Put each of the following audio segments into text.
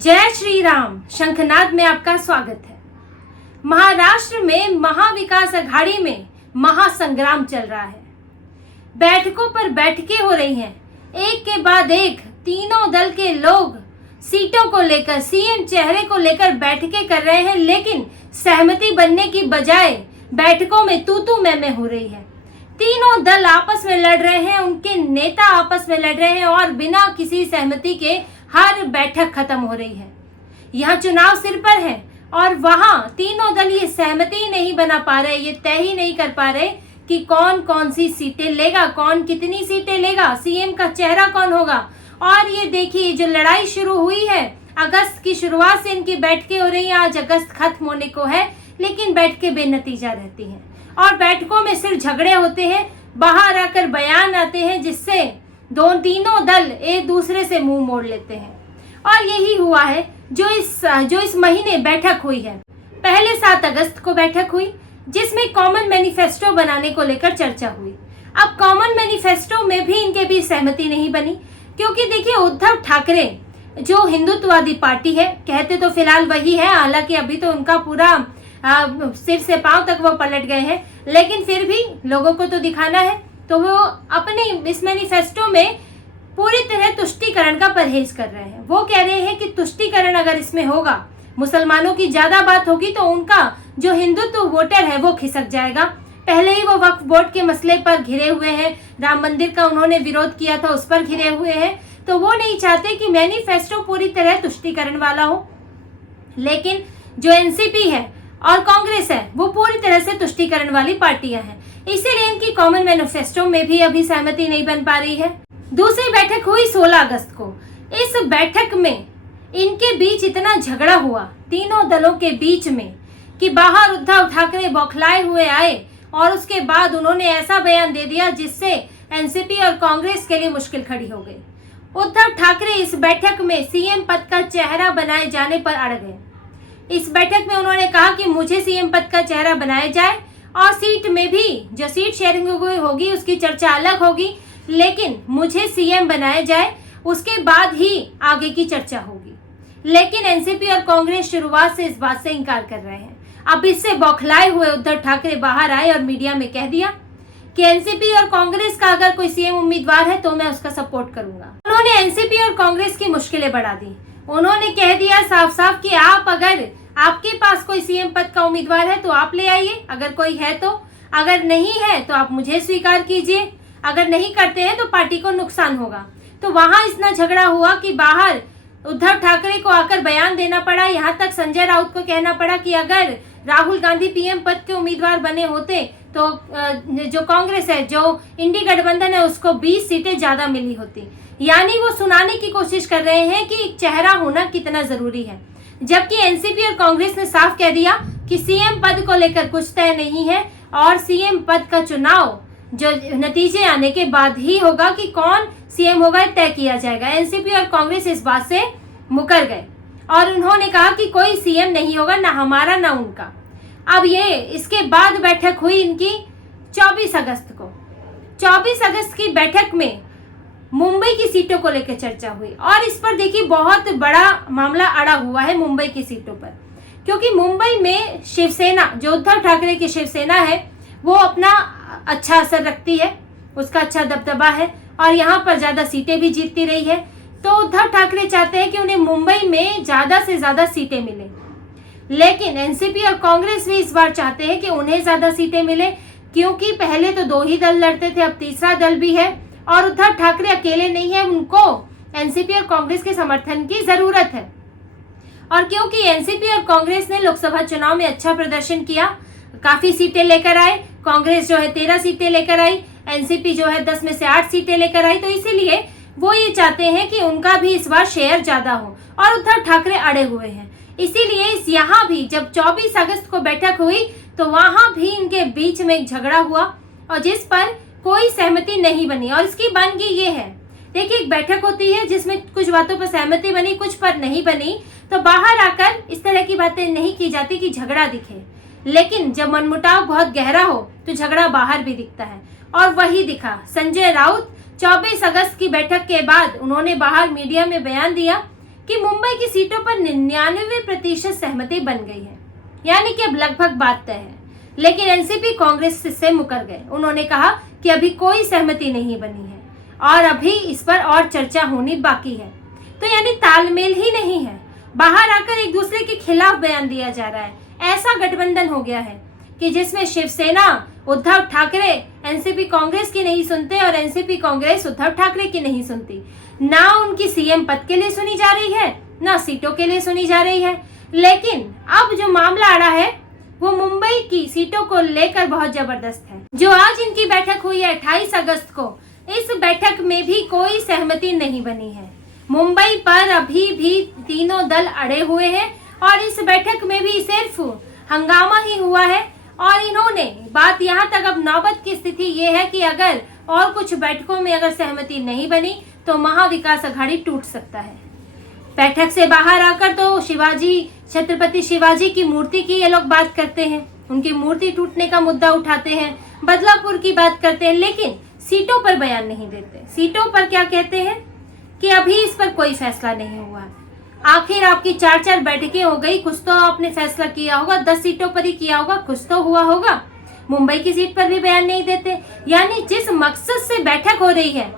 जय श्री राम। शंखनाद में आपका स्वागत है। महाराष्ट्र में महाविकास अघाड़ी में महासंग्राम चल रहा है। बैठकों पर बैठकें हो रही हैं, एक के बाद एक तीनों दल के लोग सीटों को लेकर, सीएम चेहरे को लेकर बैठकें कर रहे हैं, लेकिन सहमति बनने की बजाय बैठकों में तू मैं हो रही है। तीनों दल आपस में लड़ रहे हैं, उनके नेता आपस में लड़ रहे हैं और बिना किसी सहमति के हर बैठक खत्म हो रही है। यहाँ चुनाव सिर पर है और वहां तीनों दल ये सहमति ही नहीं बना पा रहे, ये तय ही नहीं कर पा रहे कि कौन कौन सी सीटें लेगा, कौन कितनी सीटें लेगा, सीएम का चेहरा कौन होगा। और ये देखिए, जो लड़ाई शुरू हुई है, अगस्त की शुरुआत से इनकी बैठकें हो रही हैं। आज अगस्त खत्म होने को है, लेकिन बैठकें बेनतीजा रहती हैं और बैठकों में सिर्फ झगड़े होते हैं, बाहर आकर बयान आते हैं, जिससे तीनों दल एक दूसरे से मुंह मोड़ लेते हैं। और यही हुआ है जो इस महीने बैठक हुई है। पहले 7 अगस्त को बैठक हुई, जिसमें कॉमन मैनिफेस्टो बनाने को लेकर चर्चा हुई। अब कॉमन मैनिफेस्टो में भी इनके बीच सहमति नहीं बनी, क्योंकि देखिए, उद्धव ठाकरे जो हिंदुत्ववादी पार्टी है, कहते तो फिलहाल वही है, हालांकि अभी तो उनका पूरा सिर से पांव तक वो पलट गए हैं, लेकिन फिर भी लोगों को तो दिखाना है, तो वो अपने इस मैनिफेस्टो में पूरी तरह तुष्टीकरण का परहेज कर रहे हैं। वो कह रहे हैं कि तुष्टीकरण अगर इसमें होगा, मुसलमानों की ज्यादा बात होगी, तो उनका जो हिंदुत्व वोटर है वो खिसक जाएगा। पहले ही वो वक्फ बोर्ड के मसले पर घिरे हुए हैं, राम मंदिर का उन्होंने विरोध किया था, उस पर घिरे हुए हैं, तो वो नहीं चाहते कि मैनिफेस्टो पूरी तरह तुष्टीकरण वाला हो। लेकिन जो एनसीपी है और कांग्रेस है, वो पूरी तरह से तुष्टीकरण वाली पार्टियां हैं, इसीलिए इनकी कॉमन मैनिफेस्टो में भी अभी सहमति नहीं बन पा रही है। दूसरी बैठक हुई 16 अगस्त को। इस बैठक में इनके बीच इतना झगड़ा हुआ, तीनों दलों के बीच में, कि बाहर उद्धव ठाकरे बौखलाए हुए आए और उसके बाद उन्होंने ऐसा बयान दे दिया जिससे एनसीपी और कांग्रेस के लिए मुश्किल खड़ी हो गई। उद्धव ठाकरे इस बैठक में सीएम पद का चेहरा बनाए जाने पर अड़ गए। इस बैठक में उन्होंने कहा कि मुझे सीएम पद का चेहरा बनाया जाए और सीट में भी जो सीट शेयरिंग होगी उसकी चर्चा अलग होगी, लेकिन मुझे सीएम बनाया जाए, उसके बाद ही आगे की चर्चा होगी। लेकिन एनसीपी और कांग्रेस शुरुआत से इस बात से इनकार कर रहे हैं। अब इससे बौखलाए हुए उद्धव ठाकरे बाहर आए और मीडिया में कह दिया कि एनसीपी और कांग्रेस का अगर कोई सीएम उम्मीदवार है तो मैं उसका सपोर्ट करूंगा। उन्होंने एनसीपी और कांग्रेस की मुश्किलें बढ़ा दी। उन्होंने कह दिया साफ साफ कि आप, अगर आपके पास कोई सीएम पद का उम्मीदवार है तो आप ले आइए, अगर कोई है तो, अगर नहीं है तो आप मुझे स्वीकार कीजिए, अगर नहीं करते हैं तो पार्टी को नुकसान होगा। तो वहां इतना झगड़ा हुआ कि बाहर उद्धव ठाकरे को आकर बयान देना पड़ा। यहाँ तक संजय राउत को कहना पड़ा कि अगर राहुल गांधी पीएम पद के उम्मीदवार बने होते तो जो कांग्रेस है, जो इंडी गठबंधन है, उसको 20 सीटें ज्यादा मिली होती। यानी वो सुनाने की कोशिश कर रहे हैं कि चेहरा होना कितना जरूरी है, जबकि एनसीपी और कांग्रेस ने साफ कह दिया कि सीएम पद को लेकर कुछ तय नहीं है और सीएम पद का चुनाव जो नतीजे आने के बाद ही होगा कि कौन सीएम होगा, तय किया जाएगा। एनसीपी और कांग्रेस इस बात से मुकर गए और उन्होंने कहा कि कोई सीएम नहीं होगा, ना हमारा ना उनका। अब ये इसके बाद बैठक हुई इनकी 24 अगस्त को। 24 अगस्त की बैठक में मुंबई की सीटों को लेकर चर्चा हुई और इस पर देखिए, बहुत बड़ा मामला अड़ा हुआ है मुंबई की सीटों पर, क्योंकि मुंबई में शिवसेना, जो उद्धव ठाकरे की शिवसेना है, वो अपना अच्छा असर रखती है, उसका अच्छा दबदबा है और यहाँ पर ज्यादा सीटें भी जीतती रही है। तो उद्धव ठाकरे चाहते हैं कि उन्हें मुंबई में ज्यादा से ज्यादा सीटें मिले, लेकिन एनसीपी और कांग्रेस भी इस बार चाहते हैं कि उन्हें ज्यादा सीटें मिले, क्योंकि पहले तो 2 ही दल लड़ते थे, अब तीसरा दल भी है और उद्धव ठाकरे अकेले नहीं है, उनको एनसीपी और कांग्रेस के समर्थन की जरूरत है। और क्योंकि एनसीपी और कांग्रेस ने लोकसभा चुनाव में अच्छा प्रदर्शन किया, काफी सीटें लेकर आए, कांग्रेस जो है 13 सीटें लेकर आई, एनसीपी जो है 10 में से 8 सीटें लेकर आई, तो इसीलिए वो ये चाहते हैं कि उनका भी इस बार शेयर ज्यादा हो और उद्धव ठाकरे अड़े हुए हैं। इसीलिए यहाँ भी जब 24 अगस्त को बैठक हुई तो वहां भी इनके बीच में एक झगड़ा हुआ और जिस पर कोई सहमति नहीं बनी। और इसकी बनगी ये है, देखिए, एक बैठक होती है जिसमें कुछ बातों पर सहमति बनी, कुछ पर नहीं बनी, तो बाहर आकर इस तरह की बातें नहीं की जाती कि झगड़ा दिखे, लेकिन जब मनमुटाव बहुत गहरा हो तो झगड़ा बाहर भी दिखता है और वही दिखा। संजय राउत 24 अगस्त की बैठक के बाद उन्होंने बाहर मीडिया में बयान दिया कि मुंबई की सीटों पर 99% सहमति बन गई है, यानी कि अब लगभग बात तय है। लेकिन एनसीपी कांग्रेस से मुकर गए। उन्होंने कहा कि अभी कोई सहमति नहीं बनी है और अभी इस पर और चर्चा होनी बाकी है। तो यानी तालमेल ही नहीं है, बाहर आकर एक दूसरे के खिलाफ बयान दिया जा रहा है। ऐसा गठबंधन हो गया है कि जिसमें शिवसेना उद्धव ठाकरे एनसीपी कांग्रेस की नहीं सुनते और एनसीपी कांग्रेस उद्धव ठाकरे की नहीं सुनती। ना उनकी सीएम पद के लिए सुनी जा रही है, ना सीटों के लिए सुनी जा रही है। लेकिन अब जो मामला आ रहा है वो मुंबई की सीटों को लेकर बहुत जबरदस्त है। जो आज इनकी बैठक हुई है 28 अगस्त को, इस बैठक में भी कोई सहमति नहीं बनी है। मुंबई पर अभी भी तीनों दल अड़े हुए हैं और इस बैठक में भी सिर्फ हंगामा ही हुआ है। और इन्होंने बात यहाँ तक, अब नौबत की स्थिति ये है कि अगर और कुछ बैठकों में अगर सहमति नहीं बनी तो महाविकास अघाड़ी टूट सकता है। बैठक से बाहर आकर तो छत्रपति शिवाजी की मूर्ति की ये लोग बात करते हैं, उनकी मूर्ति टूटने का मुद्दा उठाते हैं, बदलापुर की बात करते हैं, लेकिन सीटों पर बयान नहीं देते। सीटों पर क्या कहते हैं कि अभी इस पर कोई फैसला नहीं हुआ। आखिर आपकी 4-4 बैठकें हो गई, कुछ तो आपने फैसला किया होगा, 10 सीटों पर ही किया होगा, कुछ तो हुआ होगा। मुंबई की सीट पर भी बयान नहीं देते, यानी जिस मकसद से बैठक हो रही है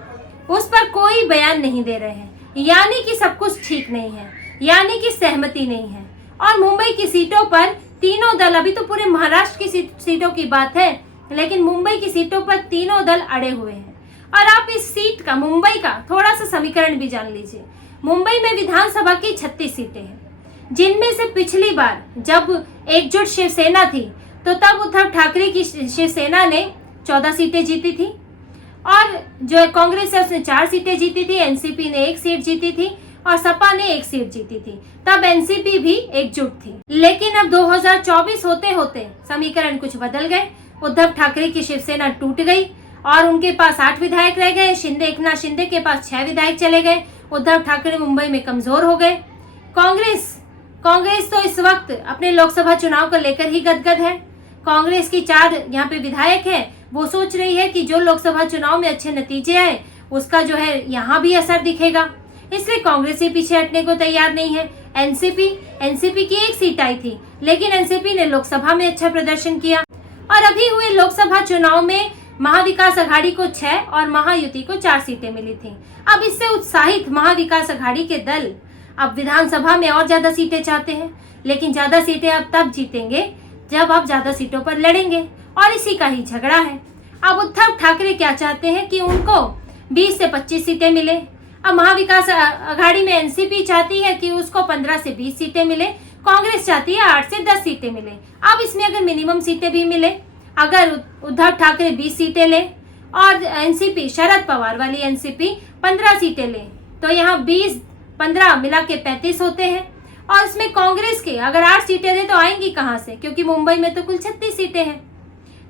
उस पर कोई बयान नहीं दे रहे हैं, यानी कि सब कुछ ठीक नहीं है, यानी कि सहमति नहीं है। और मुंबई की सीटों पर तीनों दल, अभी तो पूरे महाराष्ट्र की सीटों की बात है, लेकिन मुंबई की सीटों पर तीनों दल अड़े हुए हैं। और आप इस सीट का, मुंबई का थोड़ा सा समीकरण भी जान लीजिए। मुंबई में विधानसभा की 36 सीटें हैं, जिनमें से पिछली बार जब एकजुट शिवसेना थी तो तब उद्धव ठाकरे की शिवसेना ने 14 सीटें जीती थी और जो कांग्रेस है उसने 4 सीटें जीती थी, एनसीपी ने 1 सीट जीती थी और सपा ने 1 सीट जीती थी। तब एनसीपी भी एकजुट थी। लेकिन अब 2024 होते होते समीकरण कुछ बदल गए। उद्धव ठाकरे की शिवसेना टूट गई और उनके पास 8 विधायक रह गए। एकनाथ शिंदे के पास 6 विधायक चले गए। उद्धव ठाकरे मुंबई में कमजोर हो गए। कांग्रेस तो इस वक्त अपने लोकसभा चुनाव को लेकर ही गदगद है। कांग्रेस की 4 यहाँ पे विधायक हैं, वो सोच रही है कि जो लोकसभा चुनाव में अच्छे नतीजे आए उसका जो है यहाँ भी असर दिखेगा, इसलिए कांग्रेस से पीछे हटने को तैयार नहीं है। एनसीपी की 1 सीट आई थी, लेकिन एनसीपी ने लोकसभा में अच्छा प्रदर्शन किया और अभी हुए लोकसभा चुनाव में महाविकास अघाड़ी को 6 और महायुति को 4 सीटें मिली थी। अब इससे उत्साहित महाविकास अघाड़ी के दल अब विधानसभा में और ज्यादा सीटें चाहते हैं, लेकिन ज्यादा सीटें अब तब जीतेंगे जब आप ज्यादा सीटों पर लड़ेंगे और इसी का ही झगड़ा है। अब उद्धव ठाकरे क्या चाहते हैं कि उनको 20 से 25 सीटें मिले। अब महाविकास अघाड़ी में एनसीपी चाहती है कि उसको 15 से 20 सीटें मिले, कांग्रेस चाहती है 8 से 10 सीटें मिले। अब इसमें अगर मिनिमम सीटें भी मिले, अगर उद्धव ठाकरे 20 सीटें ले और एनसीपी, शरद पवार वाली एनसीपी 15 सीटें ले, तो यहाँ 20-15 मिला के 35 होते हैं। और इसमें कांग्रेस के अगर 8 सीटें दे तो आएंगी कहाँ से, क्योंकि मुंबई में तो कुल 36 सीटें हैं,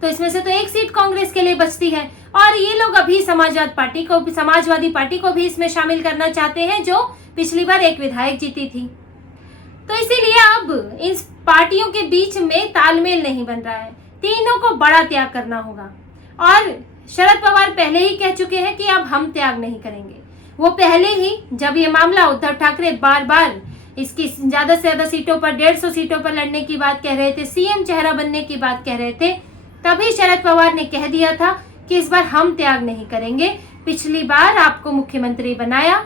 तो इसमें से तो 1 सीट कांग्रेस के लिए बचती है। और ये लोग अभी समाजवादी पार्टी को भी इसमें शामिल करना चाहते हैं, जो पिछली बार 1 विधायक जीती थी। तो इसीलिए अब इन पार्टियों के बीच में तालमेल नहीं बन रहा है, तीनों को बड़ा त्याग करना होगा। और शरद पवार पहले ही कह चुके हैं कि अब हम त्याग नहीं करेंगे। वो पहले ही, जब ये मामला उद्धव ठाकरे बार बार इसकी ज्यादा से ज्यादा सीटों पर, 150 सीटों पर लड़ने की बात कह रहे थे, सीएम चेहरा बनने की बात कह रहे थे, तभी शरद पवार ने कह दिया था कि इस बार हम त्याग नहीं करेंगे। पिछली बार आपको मुख्यमंत्री बनाया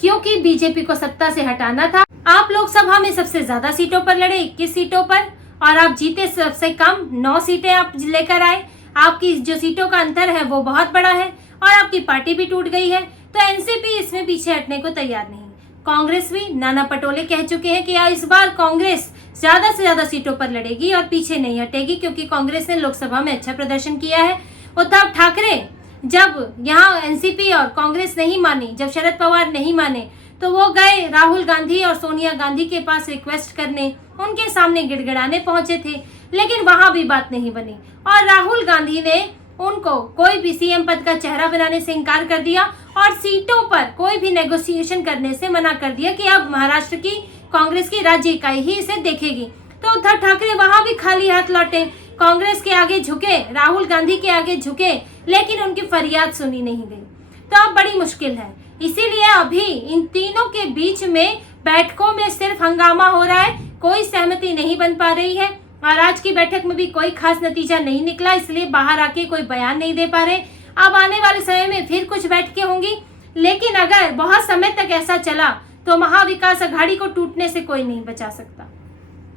क्योंकि बीजेपी को सत्ता से हटाना था। आप लोकसभा में सबसे ज्यादा सीटों पर लड़े, 21 सीटों पर, और आप जीते सबसे कम 9 सीटें आप लेकर आए। आपकी जो सीटों का अंतर है वो बहुत बड़ा है और आपकी पार्टी भी टूट गई है। तो एनसीपी इसमें पीछे हटने को तैयार नहीं। कांग्रेस भी, नाना पटोले कह चुके हैं कि इस बार कांग्रेस ज्यादा से ज्यादा सीटों पर लड़ेगी और पीछे नहीं हटेगी, क्योंकि कांग्रेस ने लोकसभा में अच्छा प्रदर्शन किया है। उद्धव ठाकरे जब यहाँ एनसीपी और कांग्रेस नहीं मानी, जब शरद पवार नहीं माने, तो वो गए राहुल गांधी और सोनिया गांधी के पास रिक्वेस्ट करने, उनके सामने गिड़गिड़ाने पहुंचे थे, लेकिन वहां भी बात नहीं बनी और राहुल गांधी ने उनको कोई भी सीएम पद का चेहरा बनाने से इनकार कर दिया और सीटों पर कोई भी नेगोशिएशन करने से मना कर दिया कि अब महाराष्ट्र की कांग्रेस की राज्य इकाई ही इसे देखेगी। तो उद्धव ठाकरे वहां भी खाली हाथ लौटे, कांग्रेस के आगे झुके, राहुल गांधी के आगे झुके, लेकिन उनकी फरियाद सुनी नहीं गई। तो अब बड़ी मुश्किल है। इसीलिए अभी इन तीनों के बीच में बैठकों में सिर्फ हंगामा हो रहा है, कोई सहमति नहीं बन पा रही है और आज की बैठक में भी कोई खास नतीजा नहीं निकला, इसलिए बाहर आके कोई बयान नहीं दे पा रहे। अब आने वाले समय में फिर कुछ बैठकें होंगी, लेकिन अगर बहुत समय तक ऐसा चला तो महाविकास अघाड़ी को टूटने से कोई नहीं बचा सकता।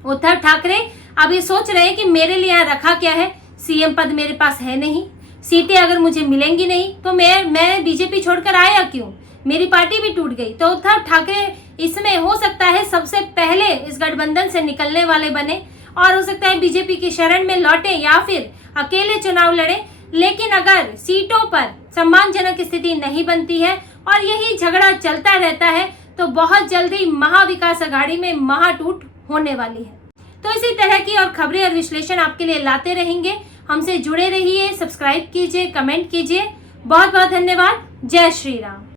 उद्धव ठाकरे अब ये सोच रहे हैं कि मेरे लिए यहाँ रखा क्या है, सीएम पद मेरे पास है नहीं, सीटें अगर मुझे मिलेंगी नहीं तो मैं बीजेपी छोड़कर आया क्यों, मेरी पार्टी भी टूट गई। तो उद्धव ठाकरे इसमें हो सकता है सबसे पहले इस गठबंधन से निकलने वाले बने और हो सकता है बीजेपी की शरण में लौटे या फिर अकेले चुनाव लड़े। लेकिन अगर सीटों पर सम्मानजनक स्थिति नहीं बनती है और यही झगड़ा चलता रहता है तो बहुत जल्दी महाविकास अघाड़ी में महाटूट होने वाली है। तो इसी तरह की और खबरें और विश्लेषण आपके लिए लाते रहेंगे। हमसे जुड़े रहिए, सब्सक्राइब कीजिए, कमेंट कीजिए। बहुत बहुत धन्यवाद। जय श्री राम।